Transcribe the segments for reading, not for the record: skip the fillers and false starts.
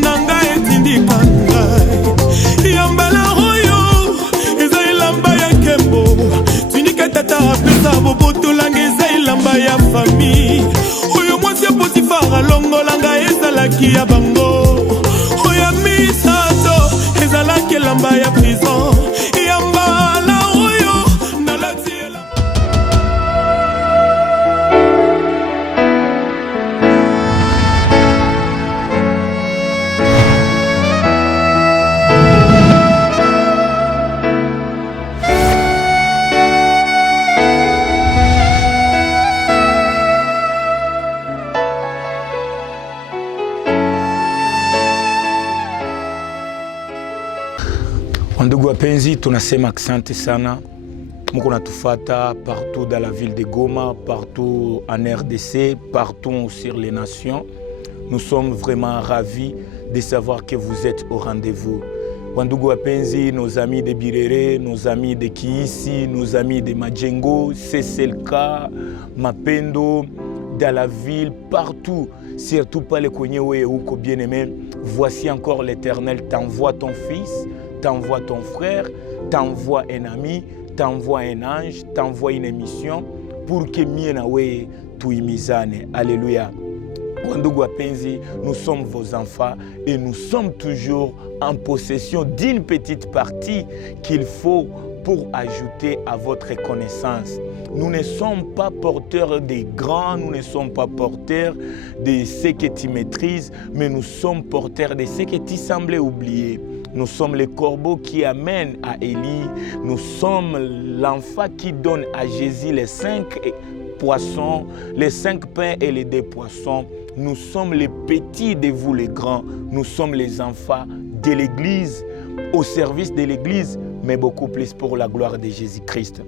nanga etindika ngai yambala oyo eza elamba ya nkembo tunika tata apesa bobotolanga eza elamba ya famille oyo mwasi ya Potifara longolanga ezalaki ya bango oyo misato ezalaki elamba ya prison yambala oyo nalati Ndugu wapenzi, tunasema asante sana. Mko natufata partout dans la ville de Goma, partout en RDC, partout sur les nations. Nous sommes vraiment ravis de savoir que vous êtes au rendez-vous. Wandugu wapenzi, nos amis de Birere, nos amis de Kiisi, nos amis de Majengo, CCLK, Mapendo, dans la ville, partout, surtout pas les Konyewe et Uko bien-aimé. Voici encore l'Éternel t'envoie ton fils, t'envoie ton frère, t'envoie un ami, t'envoie un ange, t'envoie une émission pour que mienawe tuimizane. Alléluia. Wandugu wapenzi, nous sommes vos enfants et nous sommes toujours en possession d'une petite partie qu'il faut pour ajouter à votre connaissance. Nous ne sommes pas porteurs des grands, nous ne sommes pas porteurs de ce que tu maîtrises, mais nous sommes porteurs de ce que tu semblais oublier. Nous sommes les corbeaux qui amènent à Élie. Nous sommes l'enfant qui donne à Jésus les 5 poissons, les 5 pains et les 2 poissons. Nous sommes les petits de vous les grands. Nous sommes les enfants de l'Église, au service de l'Église, mais beaucoup plus pour la gloire de Jésus-Christ.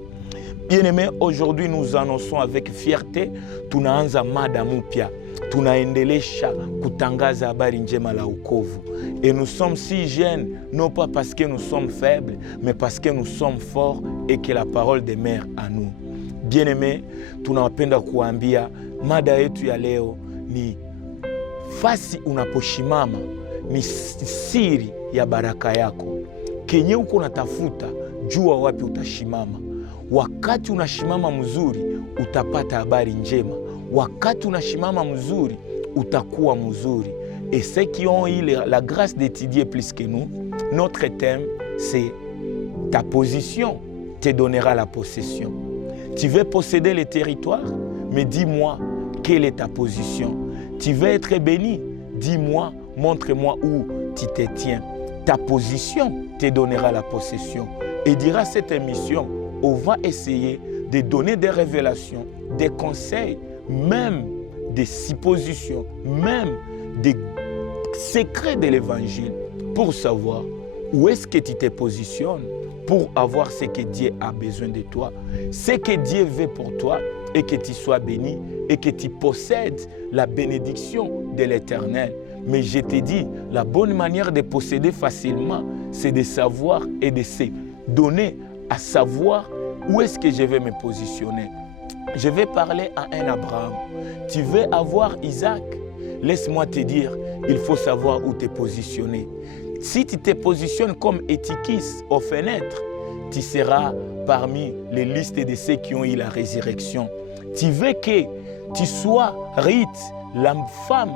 Bien-aimés, aujourd'hui nous annonçons avec fierté, tunaanza mada mpya, tunaendelesha kutangaza habari njema la wokovu. Et nous sommes si jeunes, non pas parce que nous sommes faibles, mais parce que nous sommes forts et que la parole demeure à nous. Bien-aimés, tunapenda kuambia mada yetu ya leo ni fasi unaposhimama ni siri ya baraka yako. Kenye uko natafuta, jua wapi utashimama. Wakati unashimama mzuri, utapata habari njema. Wakati unashimama mzuri, utakuwa mzuri. Et ceux qui ont eu la grâce d'étudier plus que nous, notre thème, c'est ta position te donnera la possession. Tu veux posséder les territoires, mais dis-moi, quelle est ta position? Tu veux être béni? Dis-moi, montre-moi où tu te tiens. Ta position te donnera la possession. Et dira cette émission, on va essayer de donner des révélations, des conseils, même des suppositions, même des secrets de l'évangile pour savoir où est-ce que tu te positionnes pour avoir ce que Dieu a besoin de toi, ce que Dieu veut pour toi et que tu sois béni et que tu possèdes la bénédiction de l'Éternel. Mais je te dis, la bonne manière de posséder facilement, c'est de savoir et de se donner à savoir où est-ce que je vais me positionner. Je vais parler à un Abraham. Tu veux avoir Isaac? Laisse-moi te dire, il faut savoir où te positionner. Si tu te positionnes comme Étiquis aux fenêtres, tu seras parmi les listes de ceux qui ont eu la résurrection. Tu veux que tu sois Ruth, la femme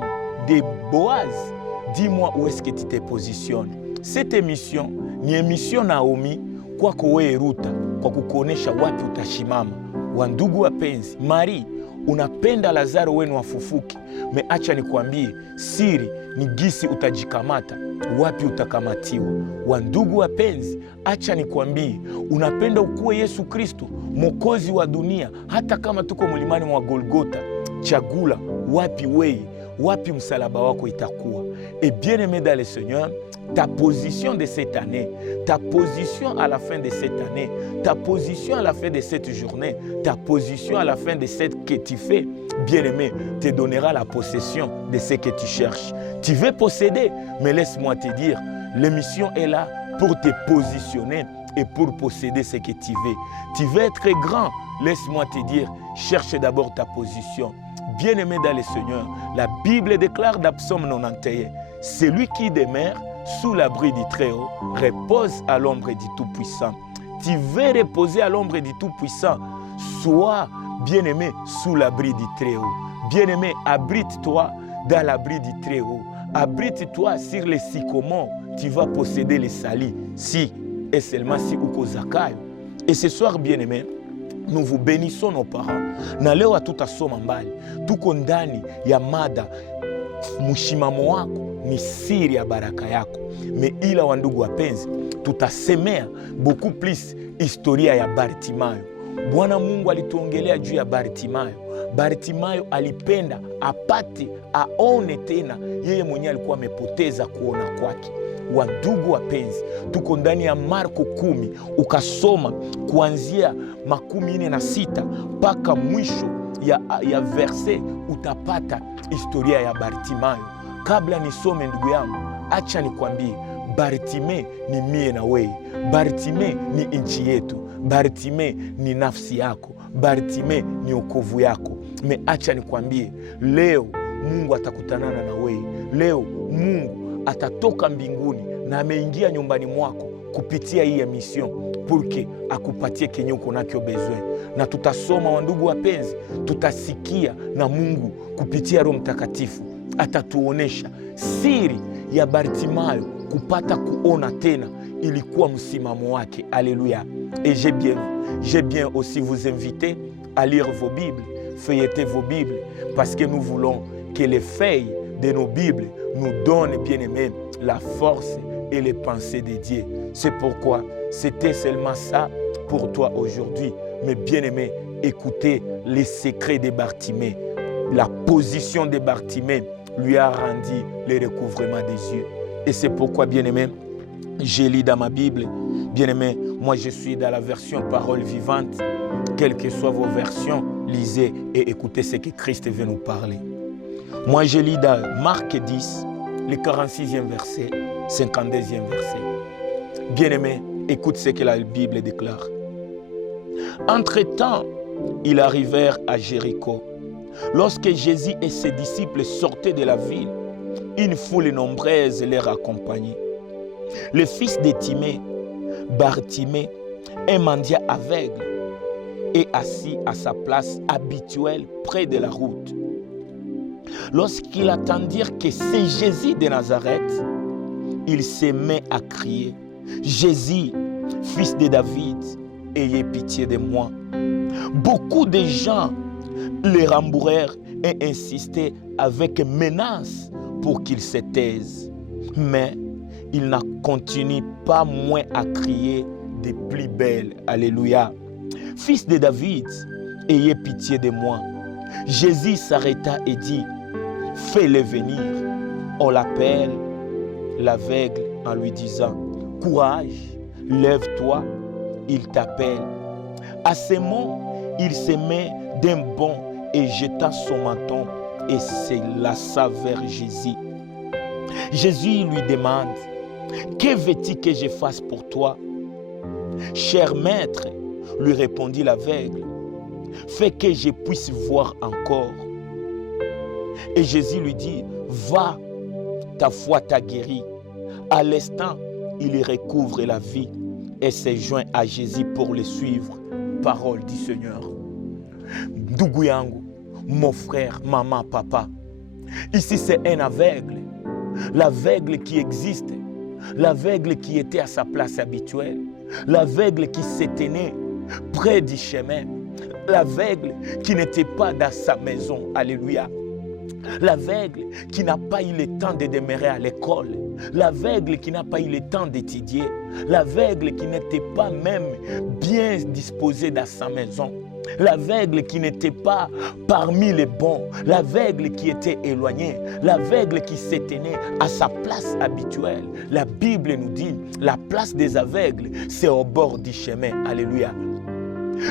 de Boaz, dis-moi où est-ce que tu te positionnes. Cette émission ni émission Naomi kwako wewe Ruta, kwa kukuonesha wapi utashimama. Wandugu wapenzi, Marie, unapenda Lazaro wenu afufuke, me acha nikwambie siri ni gisi utajikamata, wapi utakamatiwa. Wandugu wapenzi, acha nikwambie unapenda ukuwe Yesu Kristo mwokozi wa dunia, hata kama tuko mlimani mwa Golgotha, chagula wapi wewe, wapi msalaba wako itakuwa. Et bien aimé dans le Seigneur, ta position de cette année, ta position à la fin de cette année, ta position à la fin de cette journée, ta position à la fin de ce que tu fais, bien aimé, te donnera la possession de ce que tu cherches. Tu veux posséder, mais laisse-moi te dire, l'émission est là pour te positionner et pour posséder ce que tu veux. Tu veux être grand, laisse-moi te dire, cherche d'abord ta position. Bien-aimé dans le Seigneur, la Bible déclare dans Psaume 91, celui qui demeure sous l'abri du Très-Haut repose à l'ombre du Tout-Puissant. Tu veux reposer à l'ombre du Tout-Puissant, sois bien-aimé sous l'abri du Très-Haut. Bien-aimé, abrite-toi dans l'abri du Très-Haut. Abrite-toi sur les sycomores, tu vas posséder les salis, si et seulement si ukozakayo. Et ce soir, bien-aimé, nous vous bénissons nos parents. Na leo hatutasoma mbali, tuko ndani ya mada mshimamo wako ni siri ya baraka yako. Me ila wandugu wapenzi, tutasemea beaucoup plus historia ya Bartimayo. Bwana Mungu alituongelea juu ya Bartimayo. Bartimayo alipenda apate aone tena yeye mwenyewe alikuwa amepoteza kuona kwake. Wandugu wapenzi, tuko ndani ya Marko 10, ukasoma kuanzia 46 mpaka mwisho ya verse, utapata historia ya Bartimayo. Kabla nisome ndugu yangu, acha nikwambie, Bartime ni mie na wewe. Bartime ni nchi yetu. Bartime ni nafsi yako. Bartime ni wokovu yako. Me acha nikwambie, leo Mungu atakutanana na wewe. Leo Mungu atatoka mbinguni na ameingia nyumbani mwako kupitia hii emission purke akupatie kenye uko nakyo besoin. Na tutasoma wandugu wapenzi, tutasikia na Mungu kupitia Roho Mtakatifu atatuonesha siri ya Bartimayo kupata kuona tena ilikuwa msimamo wake. Alléluia. Et j'ai bien aussi vous inviter à lire vos Bibles, feuilleter vos Bibles, parce que nous voulons que les feuilles de nos Bibles nous donnent, bien aimé, la force et les pensées de Dieu. C'est pourquoi c'était seulement ça pour toi aujourd'hui. Mais bien aimé, écoutez les secrets de Bartimée. La position de Bartimée lui a rendu le recouvrement des yeux. Et c'est pourquoi, bien aimé, j'ai lu dans ma Bible, bien aimé, moi je suis dans la version parole vivante. Quelles que soient vos versions, lisez et écoutez ce que Christ veut nous parler. Moi je lis dans Marc 10, le 46e verset, 52e verset. Bien aimé, écoute ce que la Bible déclare. Entre-temps, ils arrivèrent à Jéricho. Lorsque Jésus et ses disciples sortaient de la ville, une foule nombreuse les accompagnait. Le fils de Timée, Bartimée, un mendiant aveugle, est assis à sa place habituelle près de la route. Lorsqu'ils attendirent que c'est Jésus de Nazareth, il se met à crier, « Jésus, fils de David, ayez pitié de moi. » Beaucoup de gens les rembourrèrent et insistaient avec menace pour qu'il se taise. Mais il n'a continué pas moins à crier de plus belle. Alléluia. Fils de David, ayez pitié de moi. Jésus s'arrêta et dit, fais-le venir. On l'appelle l'aveugle en lui disant, courage, lève-toi, il t'appelle. À ces mots, il se met d'un bond et jeta son menton et se laissa vers Jésus. Jésus lui demande, que veux-tu que je fasse pour toi? Cher maître, lui répondit l'aveugle, fais que je puisse voir encore. Et Jésus lui dit, va, ta foi t'a guéri. À l'instant, il recouvre la vie et se joint à Jésus pour le suivre. Parole du Seigneur. Ndugu yangu, mon frère, maman, papa, ici c'est un aveugle. L'aveugle qui existe, l'aveugle qui était à sa place habituelle, l'aveugle qui se tenait près du chemin, l'aveugle qui n'était pas dans sa maison. Alléluia. L'aveugle qui n'a pas eu le temps de demeurer à l'école, l'aveugle qui n'a pas eu le temps d'étudier, l'aveugle qui n'était pas même bien disposé dans sa maison, l'aveugle qui n'était pas parmi les bons, l'aveugle qui était éloigné, l'aveugle qui se tenait à sa place habituelle. La Bible nous dit, la place des aveugles, c'est au bord du chemin. Alléluia.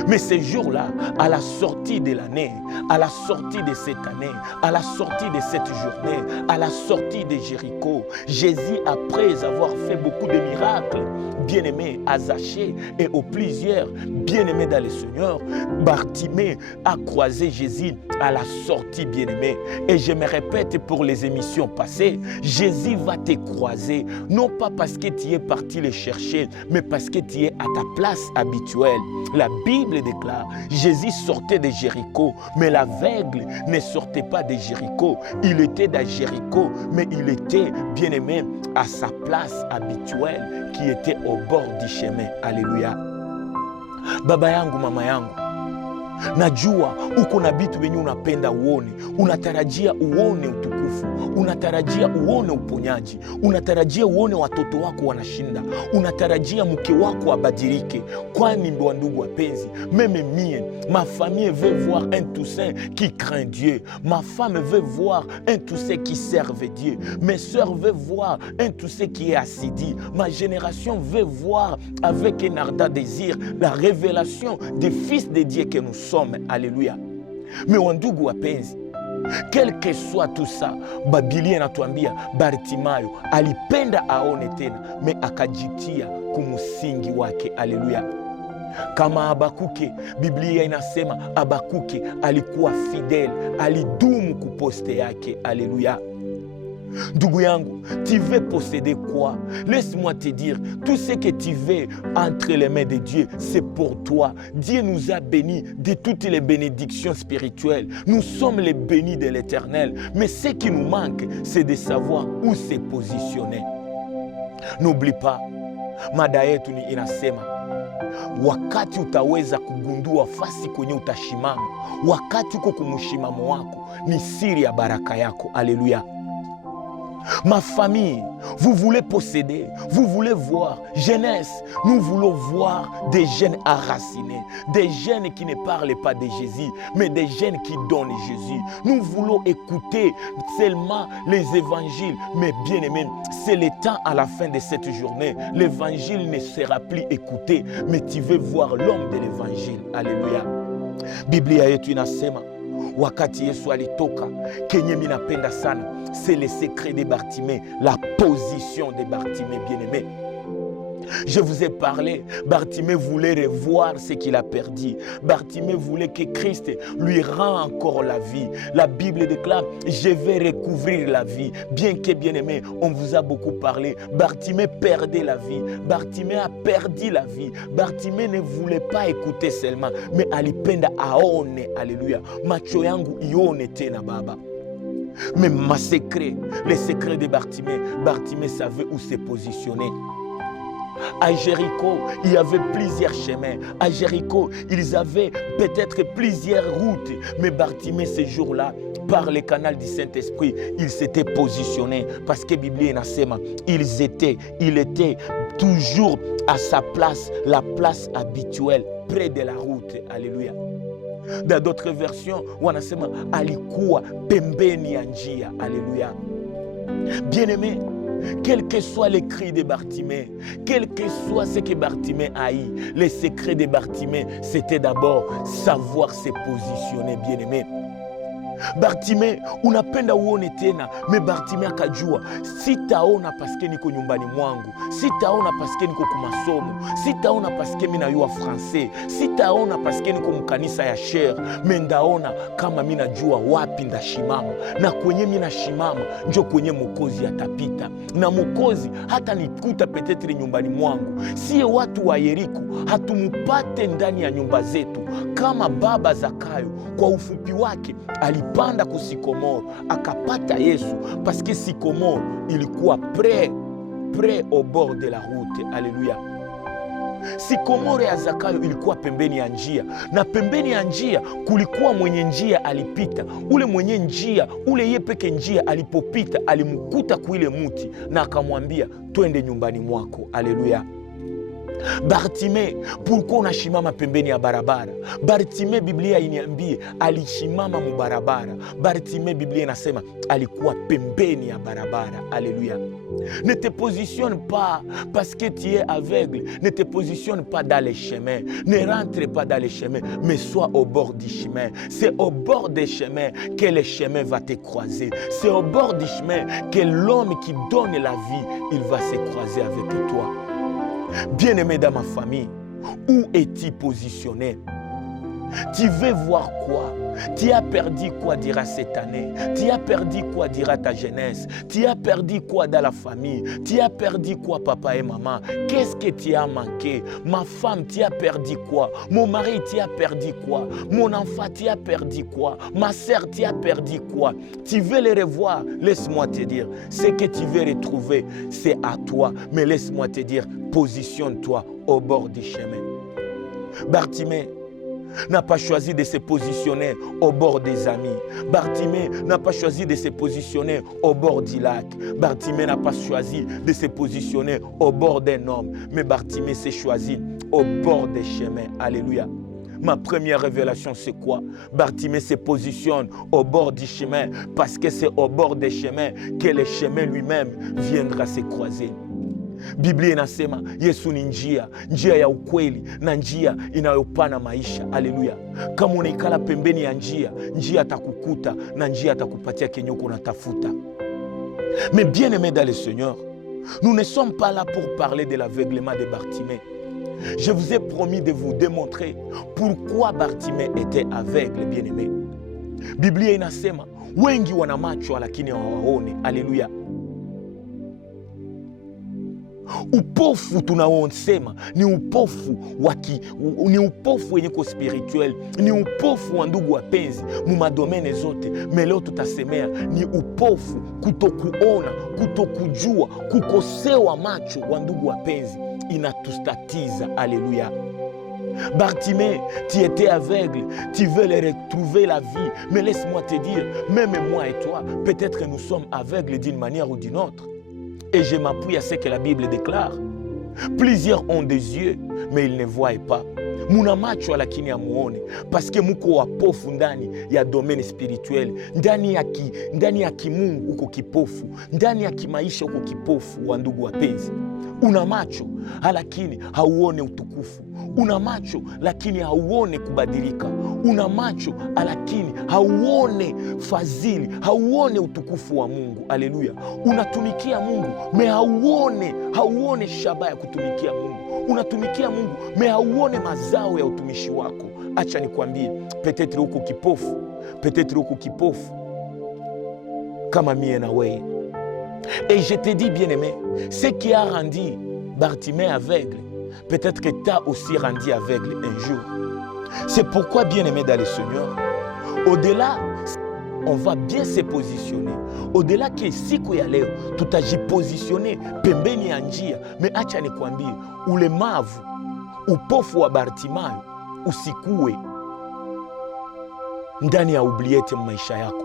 Mais ce jour-là, à la sortie de l'année, à la sortie de cette année, à la sortie de cette journée, à la sortie de Jéricho, Jésus, après avoir fait beaucoup de miracles, bien-aimé à Zachée et aux plusieurs bien-aimés dans le Seigneur, Bartimée a croisé Jésus à la sortie, bien-aimé. Et je me répète pour les émissions passées, Jésus va te croiser, non pas parce que tu es parti le chercher, mais parce que tu es à ta place habituelle. La Bible déclare, Jésus sortait de Jéricho, mais l'aveugle ne sortait pas de Jéricho. Il était dans Jéricho, mais il était, bien-aimé, à sa place habituelle qui était au bord du chemin. Alléluia. Baba yangu, mama yangu, najua uko na vitu venye unapenda uone, unatarajia uone utukufu, unatarajia uone uponyaji, unatarajia uone watoto wako wanashinda, unatarajia mke wako abadilike. Kwani ndo ndugu wapenzi, meme mie, ma famille veut voir un Toussaint qui craint Dieu, ma femme veut voir un Toussaint qui serve Dieu, mes soeurs veulent voir un Toussaint qui est assidu, ma génération veut voir avec un ardent désir la révélation des fils de Dieu que nous sommes. Alléluia. Mais wandugu wapenzi, quel que soit tout ça, Biblia inatuambia Bartimayo alipenda aone tena, me akajitia kumusingi wake. Alléluia. Kama Habakuke, Biblia inasema Habakuke alikuwa fidèle, alidumu kuposte yake. Alléluia. Ndugu yangu, tu veux posséder quoi? Laisse-moi te dire, tout ce que tu veux entre les mains de Dieu, c'est pour toi. Dieu nous a bénis de toutes les bénédictions spirituelles. Nous sommes les bénis de l'Éternel. Mais ce qui nous manque, c'est de savoir où se positionner. N'oublie pas, mada yetu ni inasema, wakati utaweza kugundua fasi kwenye utashimama, wakati uko kumushimamo wako, ni siri ya baraka yako. Alléluia. Ma famille, vous voulez posséder, vous voulez voir, jeunesse, nous voulons voir des jeunes enracinés, des jeunes qui ne parlent pas de Jésus, mais des jeunes qui donnent Jésus. Nous voulons écouter seulement les évangiles, mais bien aimé, c'est le temps à la fin de cette journée. L'évangile ne sera plus écouté, mais tu veux voir l'homme de l'évangile. Alléluia. Biblia yetu inasema, wakati Yesu alitoka, kenye minapenda sana, c'est le secret de Bartimée, la position de Bartimée, bien-aimé. Je vous ai parlé, Bartimée voulait revoir ce qu'il a perdu. Bartimée voulait que Christ lui rende encore la vie. La Bible déclare, je vais recouvrir la vie. Bien que, bien-aimé, on vous a beaucoup parlé, Bartimée perdait la vie. Bartimée a perdu la vie. Bartimée ne voulait pas écouter seulement, mais alipenda aone. Alléluia. Macho yangu ione tena baba. Mais ma secret, le secret de Bartimée, Bartimée savait où se positionner. À Jéricho, il y avait plusieurs chemins. À Jéricho, ils avaient peut-être plusieurs routes. Mais Bartimée, ce jour-là, par le canal du Saint-Esprit, il s'était positionné. Parce que la Bible inasema, il était toujours à sa place, la place habituelle, près de la route. Alléluia. Dans d'autres versions, wanasema alikuwa pembeni ya njia. Alléluia. Bien-aimé, quel que soit les cris de Bartimée, quel que soit ce que Bartimée haït, le secret de Bartimée, c'était d'abord savoir se positionner, bien-aimé. Bartimée, unapenda uone tena, me Bartimée akajua, sitaona paske niko nyumbani mwangu, sitaona paske niko kumasomo, sitaona paske mina yua français, sitaona paske niko mkanisa ya sher, me ndaona kama mina jua wapi ndashimama, na kwenye mina shimama, njo kwenye Mwokozi atapita, na Mwokozi hata nikuta petetri nyumbani mwangu. Siye watu wa Yeriko, hatumupate ndani ya nyumba zetu, kama baba Zakayo, kwa ufupi wake, alipanda kusikomoro, akapata Yesu, paske sikomoro ilikuwa près au bord de la route. Alléluia. Sikomoro ya Zakayo ilikuwa pembeni ya njia, na pembeni ya njia kulikuwa mwenye njia alipita. Ule mwenye njia, ule ye peke njia alipopita, alimkuta kuile muti na akamwambia, twende nyumbani mwako. Alléluia. Bartime, pourquoi unashimama pembeni ya barabara? Bartime, Biblia iniambie alishimama mubarabara. Bartime, Biblia inasema alikuwa pembeni ya barabara. Alléluia. Ne te positionne pas parce que tu es aveugle. Ne te positionne pas dans les chemins. Ne rentre pas dans les chemins, mais sois au bord du chemin. C'est au bord des chemins que le chemin va te croiser. C'est au bord du chemin que l'homme qui donne la vie, il va se croiser avec toi. Bien-aimé dans ma famille, où es-tu positionné? Tu veux voir quoi? Tu as perdu quoi durant cette année? Tu as perdu quoi durant ta jeunesse? Tu as perdu quoi dans la famille? Tu as perdu quoi, papa et maman? Qu'est-ce que tu as manqué? Ma femme, tu as perdu quoi? Mon mari, tu as perdu quoi? Mon enfant, tu as perdu quoi? Ma sœur, tu as perdu quoi? Tu veux les revoir? Laisse-moi te dire, ce que tu veux retrouver, c'est à toi. Mais laisse-moi te dire, positionne-toi au bord du chemin. Bartimée n'a pas choisi de se positionner au bord des amis. Bartimée n'a pas choisi de se positionner au bord du lac. Bartimée n'a pas choisi de se positionner au bord d'un homme. Mais Bartimée s'est choisi au bord des chemins. Alléluia. Ma première révélation, c'est quoi? Bartimée se positionne au bord du chemin parce que c'est au bord des chemins que le chemin lui-même viendra se croiser. Biblia inasema Yesu ni njia, njia ya ukweli na njia inayopana maisha. Haleluya. Kama unaikala pembeni ya njia, njia atakukuta na njia atakupatia kenye uko unatafuta. Mais bien aimé dans le Seigneur, nous ne sommes pas là pour parler de l'aveuglement de Bartimée. Je vous ai promis de vous démontrer pourquoi Bartimée était aveugle, bien aimé. Biblia inasema wengi wana macho lakini hawaoni. Haleluya. Upofu tunaosema ni upofu ni upofu wenye ko spirituel, ni upofu wa ndugu wapenzi mu madomene zote. Leo tutasemea ni upofu kutokuona, kutokujua, kukosewa macho wa ndugu wapenzi inatustatiza. Alléluia. Bartimée, tu étais aveugle, tu veux retrouver la vie. Mais laisse-moi te dire, même moi et toi, peut-être que nous sommes aveugles d'une manière ou d'une autre. Et je m'appuie à ce que la Bible déclare. Plusieurs ont des yeux, mais ils ne voient pas. Muna macho lakini hamuone, parce que muko wapofu ndani ya domaine spirituel, ndani ya kimungu uko kipofu, ndani ya kimaisha uko kipofu. Wa ndugu wapenzi, una macho lakini hauone utukufu. Una macho lakini hauone kubadilika. Una macho lakini hauone fadhili, hauone utukufu wa Mungu. Haleluya. Unatumikia Mungu, me hauone shabaha ya kutumikia Mungu. Unatumikia Mungu, me hauone mazao ya utumishi wako. Acha nikwambie, peut-être uko kipofu, peut-être uko kipofu kama mie na wewe. Et je te dis, bien-aimé, ce qui a rendu Bartimée aveugle, peut-être que tu as aussi rendu aveugle un jour. C'est pourquoi, bien-aimé dans le Seigneur, au-delà, on va bien se positionner. Au-delà que siku ya leo tutajipositionner pembeni ya njia. Mais acha nikwambie, ulemavu, upofu wa Bartimayo usikue ndani ya oubliette maisha yako.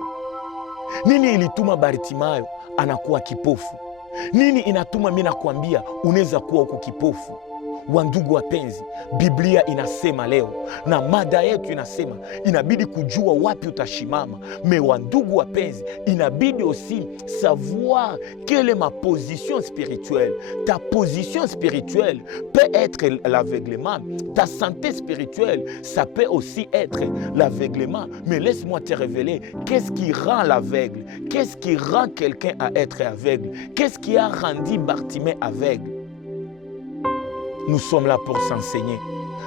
Nini ilituma Bartimayo anakuwa kipofu? Nini inatuma mimi nakwambia unaweza kuwa uko kipofu? Wa ndugu wapenzi, Biblia inasema leo na mada yetu inasema inabidi kujua wapi utashimama. Mais wa ndugu wapenzi, inabidi aussi savoir quelle est ma position spirituelle. Ta position spirituelle peut être l'aveuglement. Ta santé spirituelle, ça peut aussi être l'aveuglement. Mais laisse-moi te révéler qu'est-ce qui rend l'aveugle. Qu'est-ce qui rend quelqu'un à être aveugle? Qu'est-ce qui a rendu Bartimée aveugle? Nous sommes là pour s'enseigner.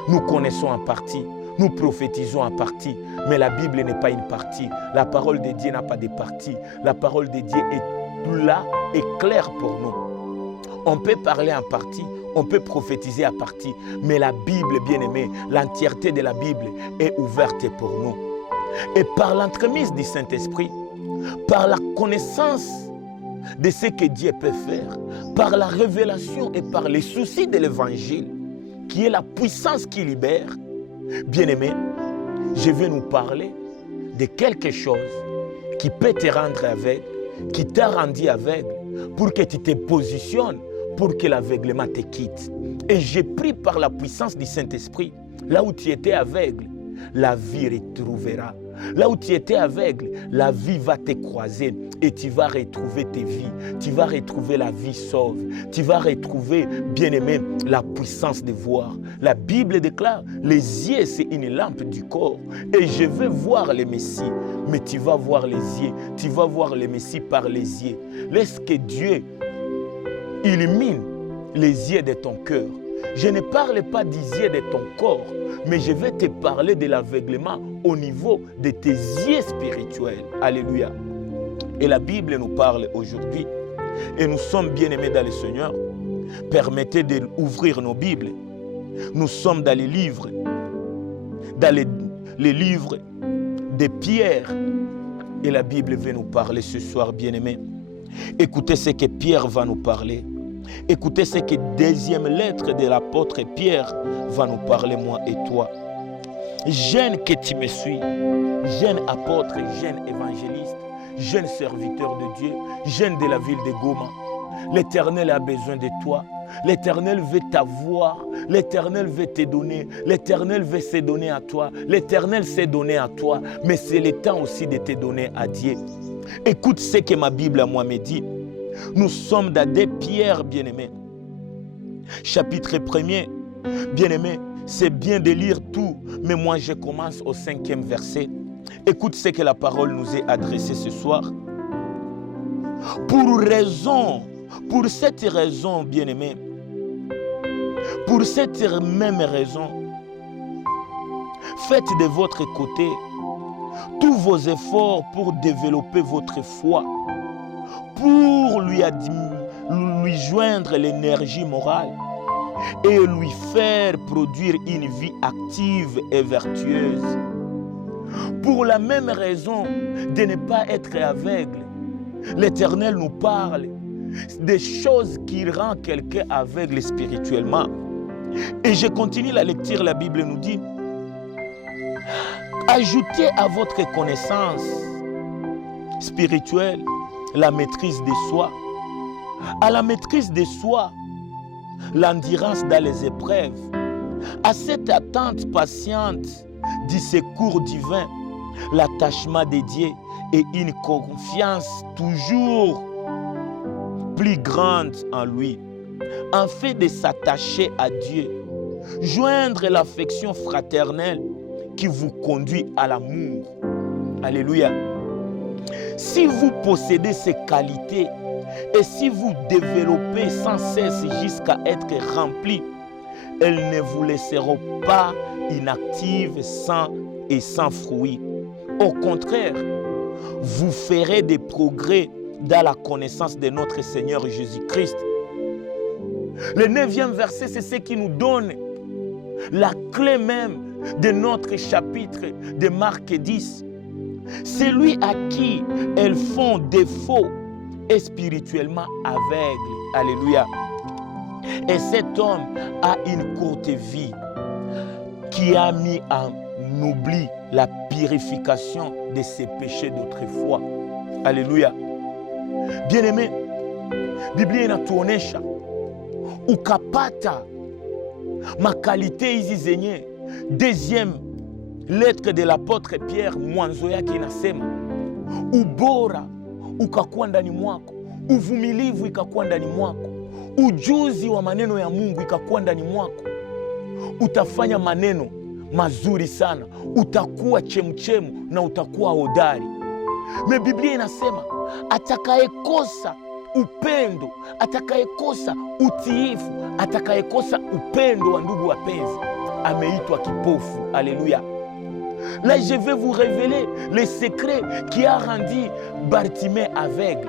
Nous connaissons en partie. Nous prophétisons en partie. Mais la Bible n'est pas une partie. La parole de Dieu n'a pas de partie. La parole de Dieu est là et claire pour nous. On peut parler en partie. On peut prophétiser à partie. Mais la Bible, bien-aimée, l'entièreté de la Bible est ouverte pour nous. Et par l'entremise du Saint-Esprit, par la connaissance de ce que Dieu peut faire, par la révélation et par les soucis de l'évangile, qui est la puissance qui libère, bien-aimé, je vais nous parler de quelque chose qui peut te rendre aveugle, qui t'a rendu aveugle, pour que tu te positionnes pour que l'aveuglement te quitte. Et j'ai pris par la puissance du Saint-Esprit, là où tu étais aveugle, la vie retrouvera. Là où tu étais aveugle, la vie va te croiser et tu vas retrouver tes vies. Tu vas retrouver la vie sauve. Tu vas retrouver, bien-aimé, la puissance de voir. La Bible déclare, les yeux, c'est une lampe du corps. Et je vais voir le Messie. Mais tu vas voir les yeux. Tu vas voir le Messie par les yeux. Laisse que Dieu illumine les yeux de ton cœur. Je ne parle pas des yeux de ton corps, mais je vais te parler de l'aveuglement au niveau de tes yeux spirituels. Alléluia. Et la Bible nous parle aujourd'hui, et nous sommes bien-aimés dans le Seigneur. Permettez d'ouvrir nos Bibles. Nous sommes dans les livres, les livres de Pierre. Et la Bible veut nous parler ce soir, bien-aimés. Écoutez ce que Pierre va nous parler. Écoutez ce que deuxième lettre de l'apôtre Pierre va nous parler, moi et toi. Jeune que tu me suis, jeune apôtre, jeune évangéliste, jeune serviteur de Dieu, jeune de la ville de Goma, l'Éternel a besoin de toi. L'Éternel veut t'avoir, l'Éternel veut te donner, l'Éternel veut se donner à toi, l'Éternel s'est donné à toi, mais c'est le temps aussi de te donner à Dieu. Écoute ce que ma Bible à moi me dit. Nous sommes dans 2 Pierre, bien-aimés. Chapitre 1er, bien-aimés, c'est bien de lire tout, mais moi je commence au 5e verset. Écoute ce que la parole nous est adressée ce soir. Pour cette raison, bien-aimés, pour cette même raison, faites de votre côté tous vos efforts pour développer votre foi, pour lui joindre l'énergie morale et lui faire produire une vie active et vertueuse. Pour la même raison de ne pas être aveugle, l'Éternel nous parle des choses qui rendent quelqu'un aveugle spirituellement. Et je continue la lecture, la Bible nous dit, ajoutez à votre connaissance spirituelle la maîtrise de soi. À la maîtrise de soi, l'endurance dans les épreuves. À cette attente patiente du secours divin, l'attachement de Dieu et une confiance toujours plus grande en lui. En fait de s'attacher à Dieu, joindre l'affection fraternelle qui vous conduit à l'amour. Alléluia. Si vous possédez ces qualités et si vous développez sans cesse jusqu'à être remplis, elles ne vous laisseront pas inactives sans fruit. Au contraire, vous ferez des progrès dans la connaissance de notre Seigneur Jésus-Christ. Le 9e verset, c'est ce qui nous donne la clé même de notre chapitre de Marc 10. Celui à qui elles font défaut est spirituellement aveugle. Alléluia. Et cet homme a une courte vie qui a mis en oubli la purification de ses péchés d'autrefois. Alléluia. Bien-aimé, Biblia inatuonesha ukapata makalite hizi zenye. Deuxième lettre de l'apôtre Pierre, mwanzo yake inasema ubora ukakuwa ndani mwako, uvumilivu ikakuwa ndani mwako, ujuzi wa maneno ya Mungu ikakuwa ndani mwako, utafanya maneno mazuri sana, utakuwa chemchemu na utakuwa hodari. Me Biblia inasema atakayekosa upendo, atakayekosa utiifu, atakayekosa upendo wa ndugu wapenzi, ameitwa kipofu. Alléluia. Là, je vais vous révéler le secret qui a rendu Bartimée aveugle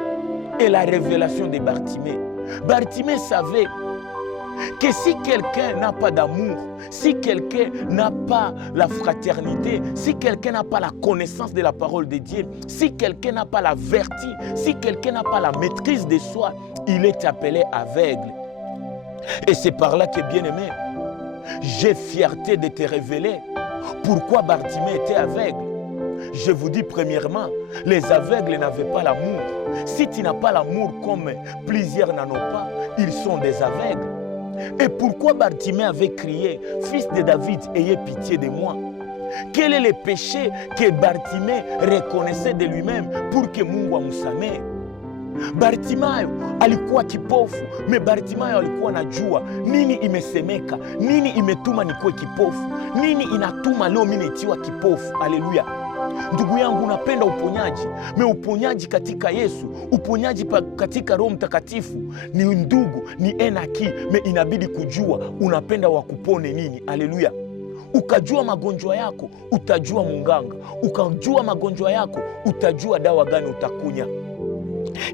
et la révélation de Bartimée. Bartimée savait que si quelqu'un n'a pas d'amour, si quelqu'un n'a pas la fraternité, si quelqu'un n'a pas la connaissance de la parole de Dieu, si quelqu'un n'a pas la vertu, si quelqu'un n'a pas la maîtrise de soi, il est appelé aveugle. Et c'est par là que, bien-aimé, j'ai fierté de te révéler pourquoi Bartimée était aveugle. je vous dis premièrement, les aveugles n'avaient pas l'amour. Si tu n'as pas l'amour comme plusieurs n'en ont pas, ils sont des aveugles. Et pourquoi Bartimée avait crié, « Fils de David, ayez pitié de moi » ? Quel est le péché que Bartimée reconnaissait de lui-même pour que Mungu amsamehe? Bartimayo alikuwa kipofu, me Bartimayo alikuwa najua nini imesemeka, nini imetuma nikuwe kipofu, nini inatuma leo mimi nitiwa kipofu. Haleluya. Ndugu yangu, unapenda uponyaji, me uponyaji katika Yesu, uponyaji katika Roho Mtakatifu ni ndugu, ni enaki, me inabidi kujua unapenda wakupone nini. Haleluya. Ukajua magonjwa yako, utajua munganga. Ukajua magonjwa yako, utajua dawa gani utakunya.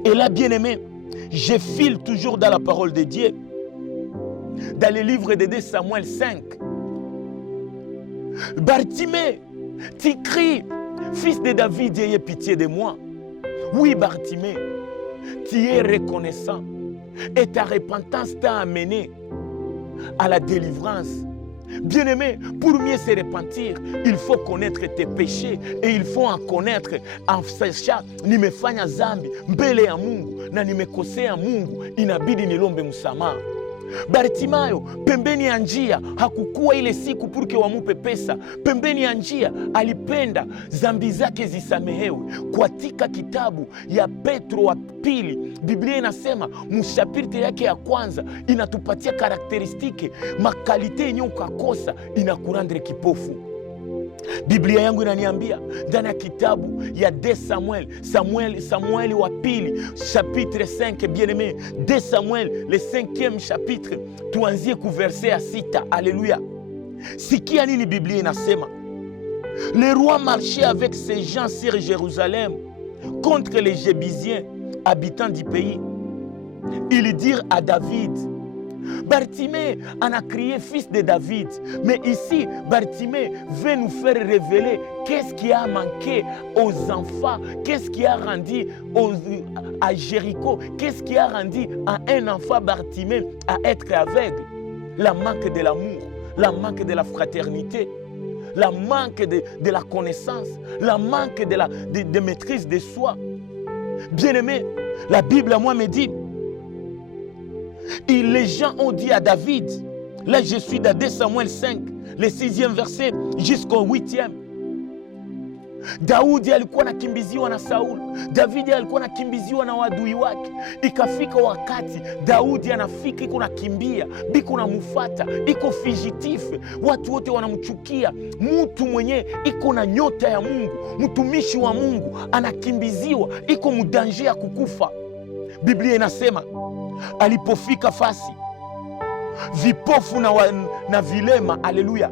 Et là, bien-aimé, je file toujours dans la parole de Dieu, dans le livre de 2 Samuel 5. Bartimée, tu cries, fils de David, ayez pitié de moi. Oui, Bartimée, tu es reconnaissant et ta repentance t'a amené à la délivrance. Bien-aimé, pour mieux se repentir, il faut connaître tes péchés et il faut en connaître en sachant nimefanya zambi mbele ya Mungu na nimekosea Mungu, inabidi nilombe msamaha. Bartimayo pembeni ya njia hakukuwa ile siku purke wamupe pesa. Pembeni ya njia alipenda zambi zake zisamehewe. Katika kitabu ya Petro wa pili, Biblia inasema mshapirte yake ya kwanza inatupatia karakteristike makalite yenye ukakosa inakurandre kipofu. Biblia yangu inaniambia ndani ya kitabu ya 2 Samuel wa pili chapitre 5, bien-aimé, 2 Samuel le 5e chapitre, tuanzie ku verset ya 6. Alléluia. Sikia nini Biblia inasema. Le roi marchait avec ses gens sur Jérusalem contre les Jébusiens, habitants du pays. Ils dirent à David, Bartimée en a crié fils de David. Mais ici, Bartimée veut nous faire révéler qu'est-ce qui a manqué aux enfants, qu'est-ce qui a rendu à Jéricho, qu'est-ce qui a rendu à un enfant Bartimée à être aveugle. La manque de l'amour, la manque de la fraternité, la manque de la connaissance, la manque de maîtrise de soi. Bien-aimé, la Bible à moi me dit, et les gens ont dit à David, là je suis dans 2 Samuel 5, le 6e verset jusqu'au 8e. Daudi alikuwa nakimbiziwa na Saul, Davidi alikuwa nakimbiziwa na wadui wake. Ikafika wakati Daudi anafika iko nakimbia, biko na mufata, iko fugitife, watu wote wanamchukia. Mtu mwenye iko na nyota ya Mungu, mtumishi wa Mungu anakimbiziwa, iko mudanje ya kukufa. Biblia inasema alipofika fasi, vipofu na vilema, alléluia,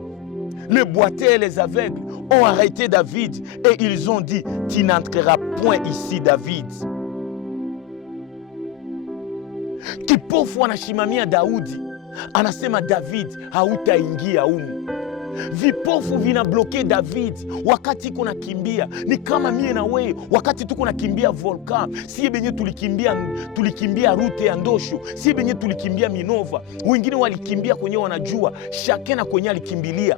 les boiteux et les aveugles ont arrêté David et ils ont dit, tu n'entreras point ici, David. Kipofu anashimamia Daudi, anasema David hautaingia humu. Vipofu vinabloke David wakati iko nakimbia. Ni kama mie na wewe wakati tuko nakimbia volcan, si benye tulikimbia rute ya Ndosho, si benye tulikimbia Minova. Wengine walikimbia kwenye wanajua chacun na kwenye alikimbilia.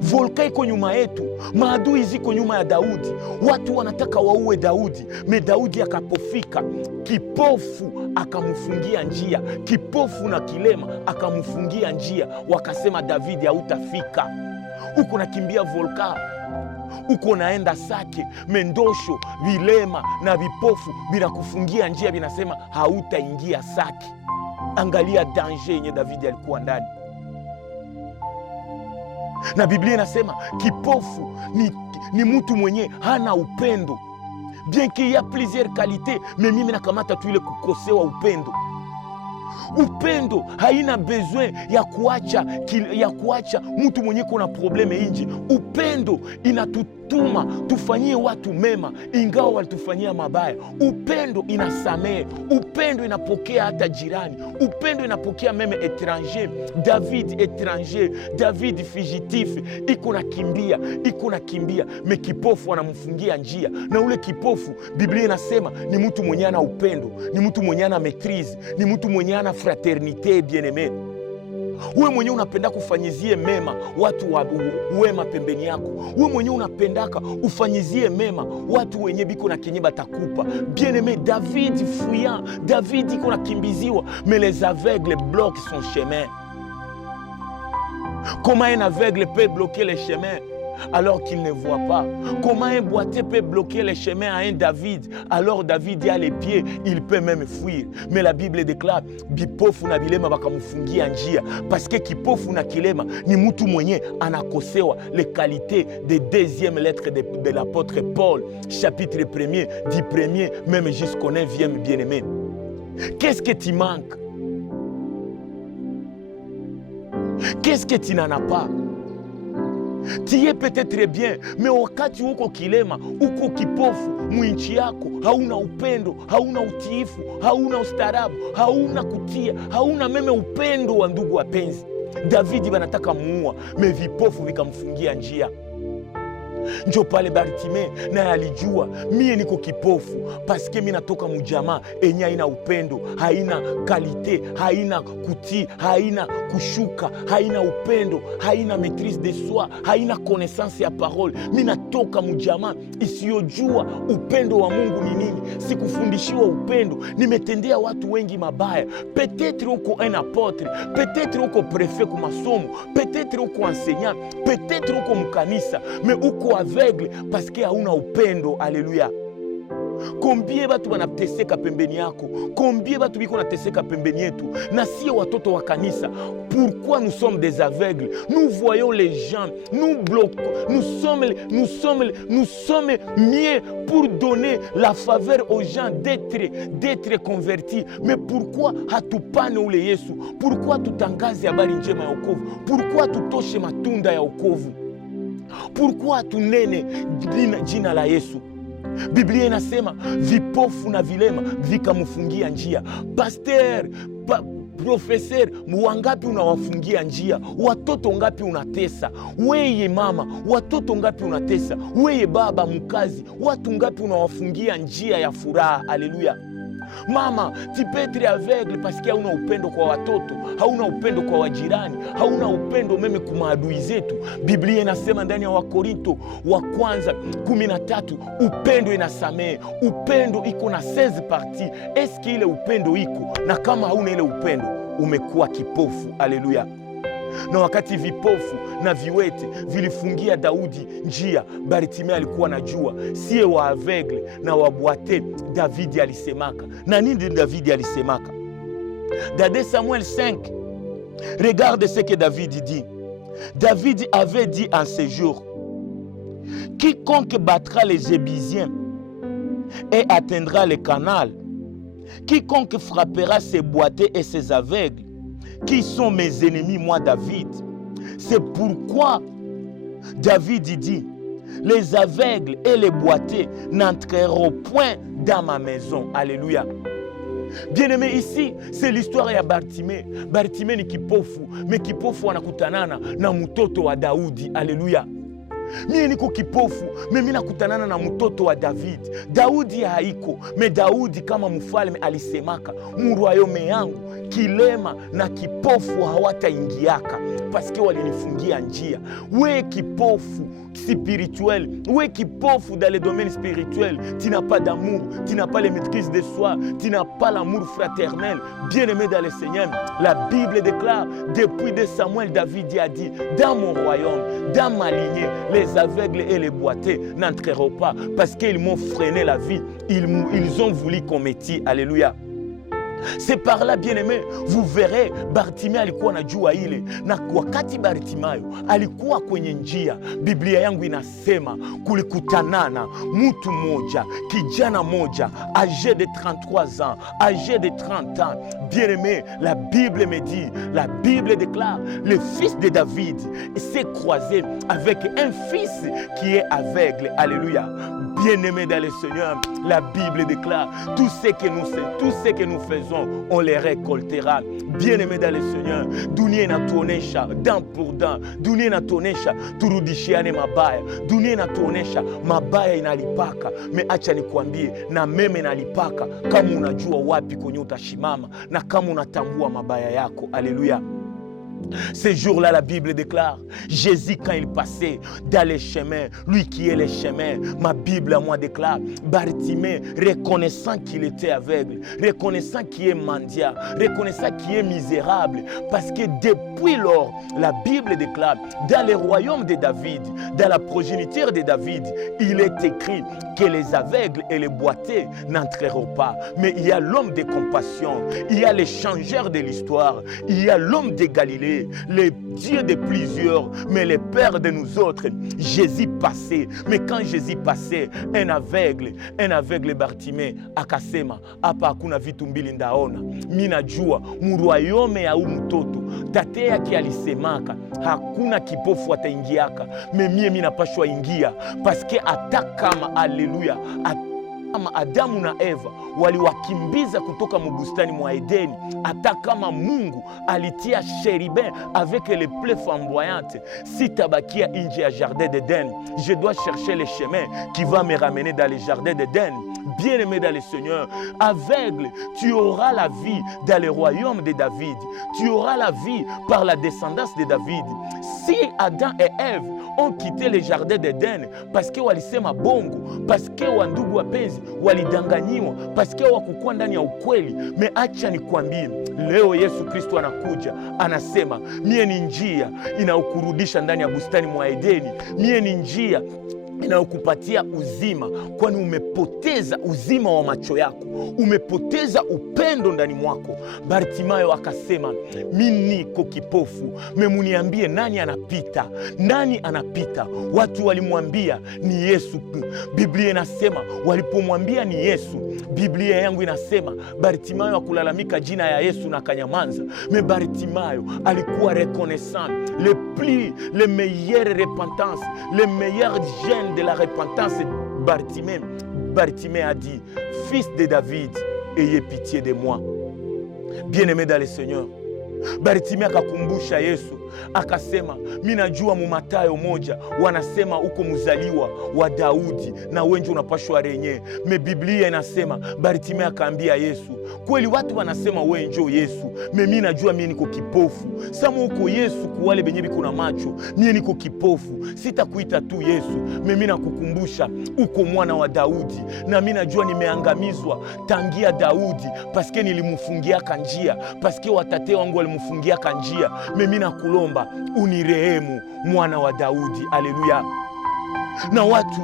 Volka iko nyuma yetu, maadui ziko nyuma ya Daudi. Watu wanataka waue Daudi, me Daudi akapofika, kipofu akamfungia njia, kipofu na kilema akamfungia njia. Wakasema David hautafika. Uko nakimbia volka, uko naenda Sake, Mendosho, vilema na vipofu bila kufungia njia, binasema hautaingia Sake. Angalia danger yenye David alikuwa ndani. Na Biblia inasema kipofu ni mtu mwenye hana upendo. Bien qu'il y a plusieurs qualités, mais mimi nakamata tu ile kukosewa upendo. Upendo haina besoin ya kuacha mtu mwenye kuna probleme inji. Upendo inatutuma tufanyie watu mema ingawa walitufanyia mabaya. Upendo inasamehe, upendo inapokea hata jirani, upendo inapokea meme étranger. David étranger, David fugitif, iko nakimbia, me kipofu anamfungia njia. Na ule kipofu Biblia inasema ni mtu mwenye ana upendo, ni mtu mwenye ana maîtrise, ni mtu mwenye ana fraternité, bien-aimé. Wewe mwenyewe unapenda kufanyizie mema watu wema pembeni yako. Wewe mwenyewe unapendaka ufanyizie mema watu wenye biko na kenye batakupa. Bien aimé, David fuyant, David iko na kimbiziwa, mais les aveugles bloquent son chemin. Comment un aveugle peut bloquer les chemins alors qu'il ne voit pas? Comment un boiteux peut bloquer les chemins à un David alors David a les pieds, il peut même fuir? Mais la Bible déclare bipofu na bilema bakamufungia njia, parce que kipofu na kilema ni mtu mwenye anakosewa les qualités des deuxième lettre de l'apôtre Paul, chapitre 1er, du 1er même jusqu'au 9e, bien-aimé. Qu'est-ce que tu manques? Qu'est-ce que tu n'en as pas? Tu es peut-être bien, mais wakati uko kilema, uko kipofu mwinchi yako, hauna upendo, hauna utiifu, hauna ustaarabu, hauna kutia, hauna meme upendo wa ndugu wapenzi. Davidi banataka muua, me vipofu vikamfungia njia. Njo pale Bartime naye alijua mie niko kipofu, paske mimi natoka mujamaa enye haina upendo, haina kalite, haina kutii, haina kushuka, haina upendo, haina maîtrise de soi, haina connaissance ya parole. Mimi natoka mujamaa isiyojua upendo wa Mungu ni nini. Sikufundishiwa upendo, nimetendea watu wengi mabaya. Peut-être uko un apôtre, peut-être uko préfet ku masomo, peut-être uko enseignant, peut-être uko mkanisa, mais uko aveugle parce que hauna upendo. Alléluia. Combien batu banateseka pembeni yako, combien batu biko nateseka pembeni yetu, na si watoto wa kanisa. Pourquoi nous sommes des aveugles? Nous voyons les gens, nous bloquons, nous sommes mieux pour donner la faveur aux gens d'être convertis. Mais pourquoi hatupane ule Yesu? Pourquoi tutangaze habari njema ya wokovu? Pourquoi tutoshe matunda ya wokovu? Pourquoi tunene jina la Yesu? Biblia inasema vipofu na vilema vikamfungia njia. Pasteur, professeur, wangapi unawafungia njia? Watoto ngapi unatesa? Weye mama, watoto ngapi unatesa? Weye baba mkazi, watu ngapi unawafungia njia ya furaha? Haleluya. Mama, tu peux être aveugle parce que hauna upendo kwa watoto, hauna upendo kwa wajirani, hauna upendo meme kwa maadui zetu. Biblia inasema ndani ya Wakorinto wa kwanza 13, upendo inasamehe. Upendo iko na 16 parties. Eski ile upendo iko? Na kama hauna ile upendo, umekuwa kipofu. Haleluya. Na wakati vipofu na viwete vilifungia Daudi njia, Bartime alikuwa najua sie wa aveugle na wabwate. David alisemaka na nini? David alisemaka dans 2 Samuel 5. Regarde ce que David dit. David avait dit en ce jour: quiconque battra les Jébusiens et atteindra le canal, quiconque frappera ses boiteux et ses aveugles, qui sont mes ennemis, moi David. C'est pourquoi David dit: les aveugles et les boiteux n'entreront point dans ma maison. Alléluia. Bien-aimé, ici c'est l'histoire ya Bartime. Bartime ni kipofu, mais kipofu anakutanana na mtoto wa Daudi. Alléluia. Mimi niko kipofu, mimi nakutanana na mtoto wa David. Daudi haiko, me Daudi kama mfalme alisemaka, mroyaume yangu kilema na kipofu hawataingiaka, paske walinifungia njia. We kipofu spirituel, we kipofu dans le domaine spirituel, tu n'as pas d'amour, tu n'as pas les maîtrises de soi, tu n'as pas l'amour fraternel. Bien-aimé dans le Seigneur, la Bible déclare depuis 2 Samuel, David a dit: dans mon royaume, dans ma lignée, les aveugles et les boiteux n'entreront pas, parce qu'ils m'ont freiné la vie, ils ont voulu qu'on m'étire. Alléluia. C'est par là, bien-aimé, vous verrez Bartime alikuwa najua ile, na wakati Bartimayo alikuwa kwenye njia, Biblia yangu inasema kulikutanana mtu moja, kijana moja, âgé de 33 ans, âgé de 30 ans. Bien-aimé, la Bible me dit, la Bible déclare, le fils de David s'est croisé avec un fils qui est aveugle. Alléluia. Bien-aimés dans le Seigneur, la Bible déclare: tout ce que nous faisons, on les récoltera. Bien-aimés dans le Seigneur, dunia inatuonesha dan pour dan, dunia inatuonesha turudishiane mabaya, dunia inatuonesha mabaya inalipaka. Me acha nikwambie, na meme inalipaka kama unajua wapi kwenye utashimama na kama unatambua mabaya yako. Haleluya. Ce jour-là, la Bible déclare, Jésus, quand il passait dans les chemins, lui qui est les chemins, ma Bible à moi déclare, Bartimée, reconnaissant qu'il était aveugle, reconnaissant qu'il est mendiant, reconnaissant qu'il est misérable, parce que depuis lors, la Bible déclare, dans le royaume de David, dans la progéniture de David, il est écrit que les aveugles et les boiteux n'entreront pas. Mais il y a l'homme de compassion, il y a les changeurs de l'histoire, il y a l'homme de Galilée, les dieux de plusieurs, mais les pères de nous autres. Jésus passait, mais quand Jésus passait, un aveugle Bartimée akasema, hapa hakuna vitu mbili ndaona, mimi najua muroyome ya mtoto tate yake alisemaka hakuna kipofu ataingiaka, mimi napashwa ingia, paske hata kama haleluya kama Adamu na Eva waliwakimbiza kutoka mbustani mwa Edeni, hata kama Mungu alitia chérubin avec les plaies flamboyantes, si tabakia nje ya jardin d'Eden, je dois chercher le chemin qui va me ramener dans le jardin d'Eden. Bien-aimé dans le Seigneur, aveugle, tu auras la vie dans le royaume de David. Tu auras la vie par la descendance de David. Si Adam et Ève ont quitté le jardin d'Eden parce que walisema bongo, parce que wandugu wapenzi walidanganyiwa, parce que wakukuwa ndani ya ukweli, me acha nikwambie, leo Yesu Kristo anakuja, anasema mie ni njia inayokurudisha ndani ya bustani mwa Edeni, mie ni njia inayokupatia uzima, kwani umepoteza uzima wa macho yako, umepoteza upendo ndani mwako. Bartimayo akasema, mimi niko kipofu, memuniambie nani anapita, nani anapita? Watu walimwambia ni Yesu. Biblia inasema walipomwambia ni Yesu, Biblia yangu inasema Bartimayo akulalamika jina ya Yesu na kanyamanza. Me Bartimayo alikuwa reconnaissant, le meilleur repentance, le meilleur gène de la repentance. Bartimée a dit, fils de David, ayez pitié de moi. Bien-aimé dans le Seigneur, Bartimée akakumbusha Yesu, akasema mimi najua mu Mathayo 1 wanasema uko mzaliwa wa Daudi na wengi unapashwa renye. Me Biblia inasema, Bartimée akaambia Yesu, kweli watu wanasema wewe njoo Yesu, mimi najua mimi niko kipofu. Sama uko Yesu kuwale benye biko na macho, mimi niko kipofu, sitakuita tu Yesu, mimi nakukumbusha uko mwana wa Daudi, na mimi najua nimeangamizwa tangia Daudi paske nilimfungia kanjia, paske watate wangu walimfungia kanjia. Mimi nakulomba unirehemu mwana wa Daudi. Haleluya. Na watu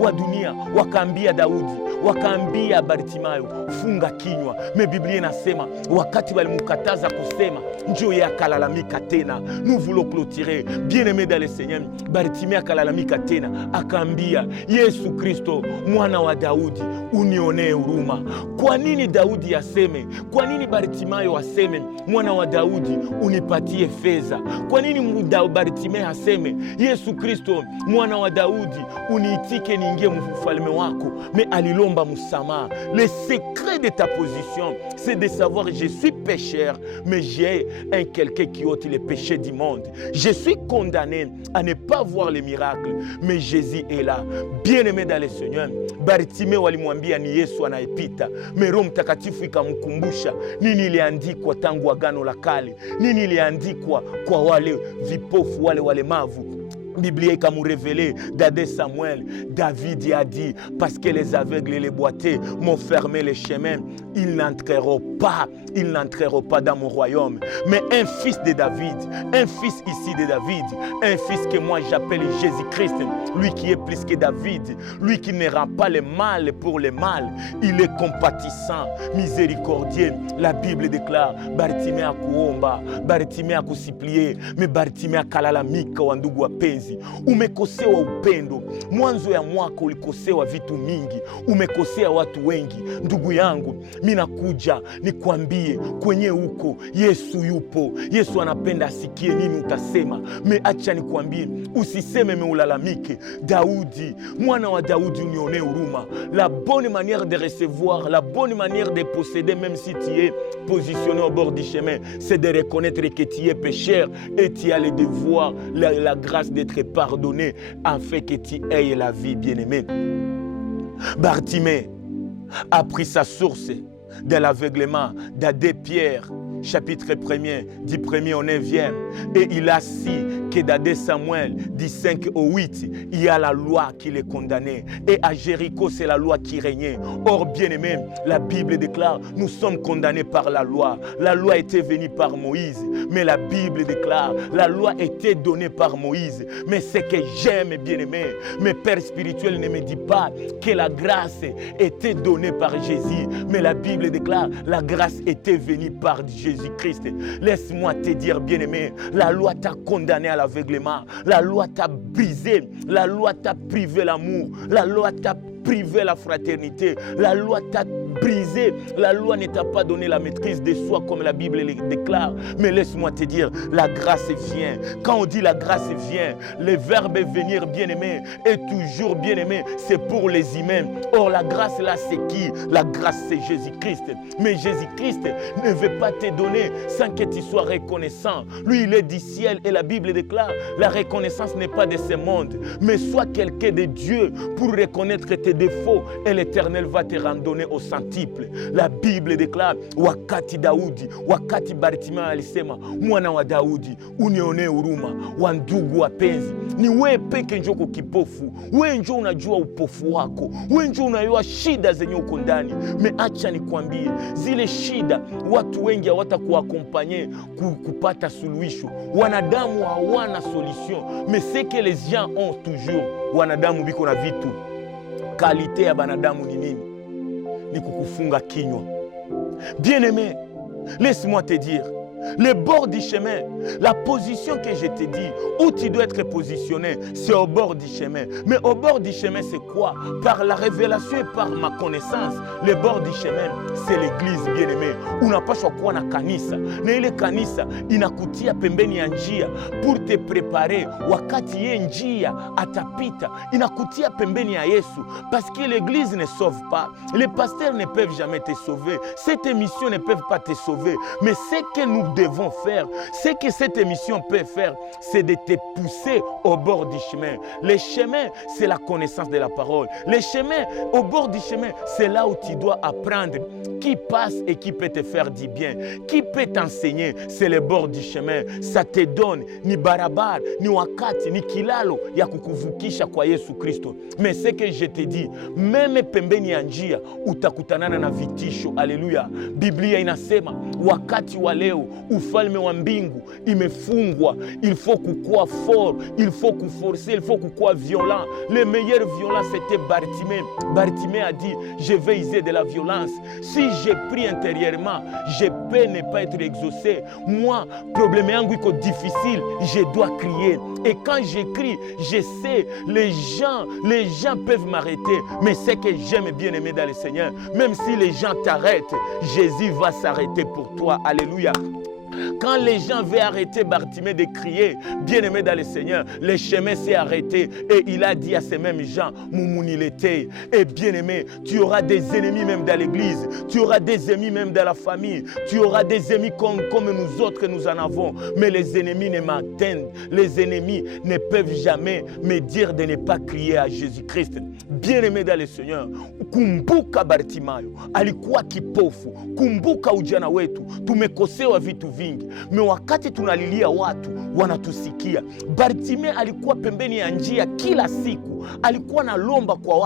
wa dunia wakaambia Daudi, wakaambia Bartimayo, funga kinywa. Me Biblia inasema wakati walimukataza kusema, njoo yeye akalalamika tena. Nous voulons clôturer. Bien-aimé dans le Seigneur, Bartimayo akalalamika tena, akaambia Yesu Kristo mwana wa Daudi, unionee huruma. Kwa nini Daudi aseme? Kwa nini Bartimayo aseme mwana wa Daudi unipatie fedha? Kwa nini Bartimayo aseme Yesu Kristo mwana wa Daudi uniitike niingie mfalme wako? Mais alilomba musama. Le secret de ta position, c'est de savoir je suis pécheur, mais j'ai un quelqu'un qui ôte les péchés du monde. Je suis condamné à ne pas voir les miracles, mais Jésus est là. Bien-aimé dans le Seigneur, Bartimayo walimwambia ni Yesu anayepita, mais Roho Mtakatifu ikamkumbusha nini iliandikwa tangu Agano la Kale, nini iliandikwa kwa wale vipofu, wale walemavu. Biblia ikamurévélé d'Adé Samuel, David a dit, parce que les aveugles et les boiteux m'ont fermé les chemins, ils n'entreront pas dans mon royaume. Mais un fils de David, un fils ici de David, un fils que moi j'appelle Jésus-Christ, lui qui est plus que David, lui qui ne rend pas le mal pour le mal, il est compatissant, miséricordieux. La Bible déclare, Bartimayo akuomba, Bartimayo akusiplier, mais Bartimayo akalalamika. Wandugu wapenzi, umekosewa upendo. Mwanzo ya mwaka ulikosewa vitu mingi, umekosea watu wengi. Ndugu yangu, mimi nakuja nikwambie, kwenye huko Yesu yupo. Yesu anapenda asikie nini utasema. Me acha nikwambie, usiseme meulalamike. Daudi, mwana wa Daudi, unionee huruma. La bonne manière de recevoir, la bonne manière de posséder, même si tu es positionné au bord du chemin, c'est de reconnaître que tu es pécheur et tu as le devoir, la grâce d'être pardonné afin que tu aies la vie, bien-aimé. Bartimée a pris sa source de l'aveuglement d'Adé Pierre chapitre 1er, du 1er au 9e. Et il a su que dans 2 Samuel, du 5 au 8, il y a la loi qui les condamnait. Et à Jéricho, c'est la loi qui régnait. Or, bien-aimé, la Bible déclare, nous sommes condamnés par la loi. La loi était venue par Moïse. Mais la Bible déclare, la loi était donnée par Moïse. Mais ce que j'aime, bien-aimé, mes pères spirituels ne me disent pas que la grâce était donnée par Jésus. Mais la Bible déclare, la grâce était venue par Jésus-Christ. Laisse-moi te dire, bien-aimé, la loi t'a condamné à l'aveuglement. La loi t'a brisé. La loi t'a privé l'amour. La loi t'a privé la fraternité. La loi t'a brisé. La loi ne t'a pas donné la maîtrise de soi comme la Bible le déclare. Mais laisse-moi te dire, la grâce vient. Quand on dit la grâce vient, le verbe venir, bien-aimé, est toujours bien-aimé. C'est pour les humains. Or, la grâce là, c'est qui? La grâce, c'est Jésus-Christ. Mais Jésus-Christ ne veut pas te donner sans que tu sois reconnaissant. Lui, il est du ciel et la Bible déclare, la reconnaissance n'est pas de ce monde. Mais sois quelqu'un de Dieu pour reconnaître tes défauts et l'Éternel va te randonner au centuple. La Bible déclare, wakati Daudi, wakati Bartimayo alisema, mwana wa Daudi, unione huruma, wa ndugu wapenzi. Ni wewe peke njoko kipofu, wewe njoo unajua upofu wako, wewe njoo unajua shida zenye uko ndani. Acha nikwambie, zile shida watu wengi hawatakuakompanye kupata suluhisho. Wanadamu hawana solution, mais c'est que les gens ont toujours. Wanadamu biko na vitu. Kalite ya banadamu ni nini? Ni kukufunga kinywa. Bien-aimé, laisse-moi te dire, le bord du chemin, la position que je te dis, où tu dois être positionné, c'est au bord du chemin. Mais au bord du chemin, c'est quoi? Par la révélation et par ma connaissance, le bord du chemin, c'est l'église, bien-aimé. Unapaswa kuwa na kanisa. Na ile kanisa inakutia pembeni ya njia pour te préparer wakati ye njia atapita. Inakutia pembeni ya Yesu. Parce que l'église ne sauve pas. Les pasteurs ne peuvent jamais te sauver. Cette émission ne peut pas te sauver. Mais ce que nous devons faire, ce que cette émission peut faire, c'est de te pousser au bord du chemin. Le chemin, c'est la connaissance de la parole. Le chemin, au bord du chemin, c'est là où tu dois apprendre qui passe et qui peut te faire du bien, qui peut t'enseigner. C'est le bord du chemin. Ça te donne ni barabar, ni wakati, ni kilalo ya kukuvukisha kwa Yesu Kristo. Mais ce que je te dis, même pembeni ya njia utakutanana na vitisho. Alléluia. Biblia inasema wakati wa leo ufalme wa mbingu imefungwa. Il faut kukua fort, il faut kuforcer, il faut kukua violent. Le meilleur violent c'était Bartimée. Bartimée a dit, je vais user de la violence. Si je prie intérieurement, je peux ne pas être exaucé. Moi, problème yangu iko difficile, je dois crier. Et quand je crie, je sais, les gens peuvent m'arrêter. Mais c'est que j'aime bien aimer dans le Seigneur. Même si les gens t'arrêtent, Jésus va s'arrêter pour toi. Alléluia. Quand les gens veulent arrêter Bartimée de crier, bien-aimé dans le Seigneur, le chemin s'est arrêté et il a dit à ces mêmes gens, Moumounilete, et bien-aimé, tu auras des ennemis même dans l'église, tu auras des ennemis même dans la famille, tu auras des ennemis comme nous autres que nous en avons, mais les ennemis ne m'atteignent, les ennemis ne peuvent jamais me dire de ne pas crier à Jésus-Christ. Bien-aimé dans le Seigneur, kumbuka Bartimayo, alikuwa kipofu, kumbuka ujana wetu, tumekosewa vitu vingi, me wakati tunalilia watu wanatusikia. Bartimée alikuwa pembeni ya njia kila siku, alikuwa na lomba kwa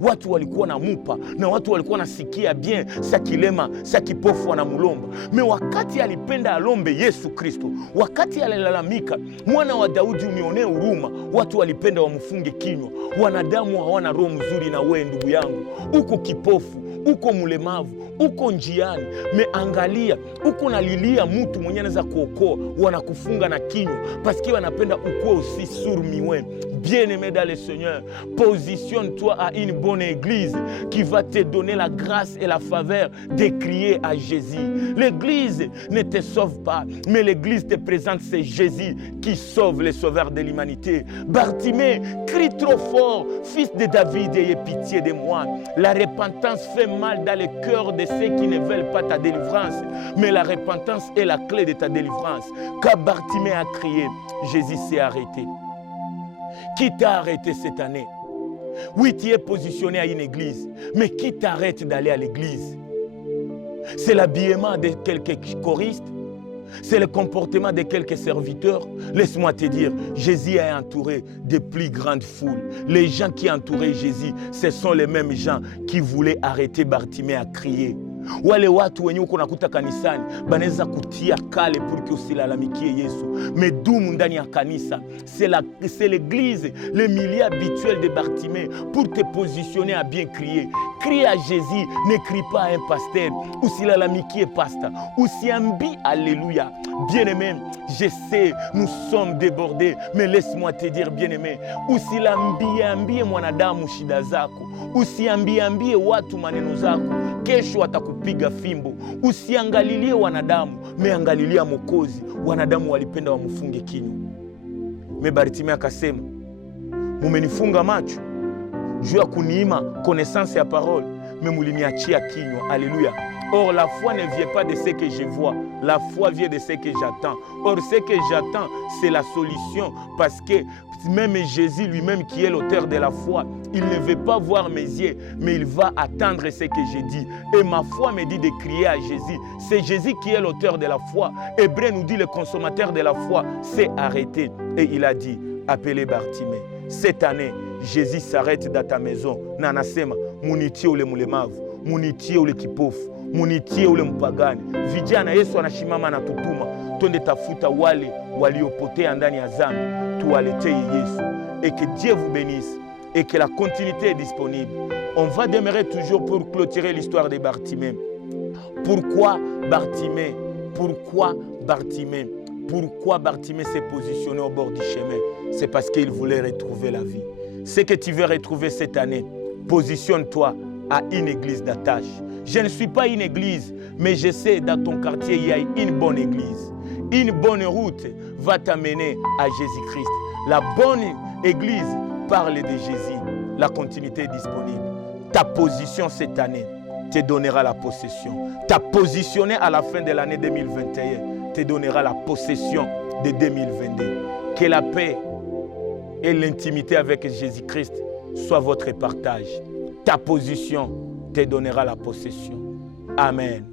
watu walikuwa na mupa na watu walikuwa nasikia bien sa kilema sa kipofu wanamulomba. Me wakati alipenda alombe Yesu Kristo, wakati alilalamika, mwana wa Daudi unionee huruma, watu walipenda wamfunge kinywa. Wanadamu hawana roho mzuri na wewe ndugu yangu, uko kipofu, uko mulemavu, uko njiani, meangalia, uko nalilia mtu mwenye anaweza kuokoa, wanakufunga na kinywa, parce que wanapenda ukue aussi sourd-muet. Bien-aimé dans le Seigneur, positionne-toi à une bonne église qui va te donner la grâce et la faveur de crier à Jésus. L'église ne te sauve pas, mais l'église te présente, c'est Jésus qui sauve les sauveurs de l'humanité. Bartimée, crie trop fort, fils de David, ayez pitié de moi. La repentance fait mal dans le cœur de ceux qui ne veulent pas ta délivrance, mais la repentance est la clé de ta délivrance. Quand Bartimée a crié, Jésus s'est arrêté. Qui t'a arrêté cette année? Oui, tu es positionné à une église, mais qui t'arrête d'aller à l'église? C'est l'habillement de quelques choristes? C'est le comportement de quelques serviteurs. Laisse-moi te dire, Jésus est entouré de plus grandes foules. Les gens qui entouraient Jésus, ce sont les mêmes gens qui voulaient arrêter Bartimée à crier. Wale watu wenye uko nakuta kanisani banaweza kutia kale pour que usilalamikie Yesu, mais dumu ndani ya kanisa. C'est l'église, le milieu habituel de Bartimée pour te positionner à bien crier. Crie à Jésus, ne crie pas à un pasteur. Usilalamikie pasteur, usiambi alléluia. Bien-aimé, je sais, nous sommes débordés, mais laisse-moi te dire, bien-aimé, usiambie mwanadamu shida zako, usiambie watu maneno zako, kesho atakupiga fimbo. Usiangalilie wanadamu, meangalilia Mwokozi. Wanadamu walipenda wamufunge kinywa. Me Bartimée akasema, mumenifunga macho juu ya kuniima connaissance ya parole, mais muliniachia kinywa. Alléluia. Or, la foi ne vient pas de ce que je vois, la foi vient de ce que j'attends. Or, ce que j'attends, c'est la solution, parce que même Jésus lui-même qui est l'auteur de la foi, il ne veut pas voir mes yeux, mais il va attendre ce que j'ai dit. Et ma foi me dit de crier à Jésus. C'est Jésus qui est l'auteur de la foi. Hébreu nous dit le consommateur de la foi s'est arrêté. Et il a dit, appelez Bartimée. Cette année, Jésus s'arrête dans ta maison. Nanasema, munitie ule mulemavu, munitie ule kipofu, munitie ule mpagani. Vijana, Yesu anashimama na tutuma. Twende tafuta wale waliopotea ndani ya dhambi, tuwaletee Yesu. Et que Dieu vous bénisse et que la continuité est disponible. On va demeurer toujours pour clôturer l'histoire de Bartimée. Pourquoi Bartimée? Pourquoi Bartimée? Pourquoi Bartimée s'est positionné au bord du chemin? C'est parce qu'il voulait retrouver la vie. Ce que tu veux retrouver cette année, positionne-toi à une église d'attache. Je ne suis pas une église, mais je sais dans ton quartier, il y a une bonne église. Une bonne route va t'amener à Jésus-Christ. La bonne église parle de Jésus. La continuité est disponible. Ta position cette année te donnera la possession. Ta positionné à la fin de l'année 2021 te donnera la possession de 2022. Que la paix et l'intimité avec Jésus-Christ soient votre partage. Ta position te donnera la possession. Amen.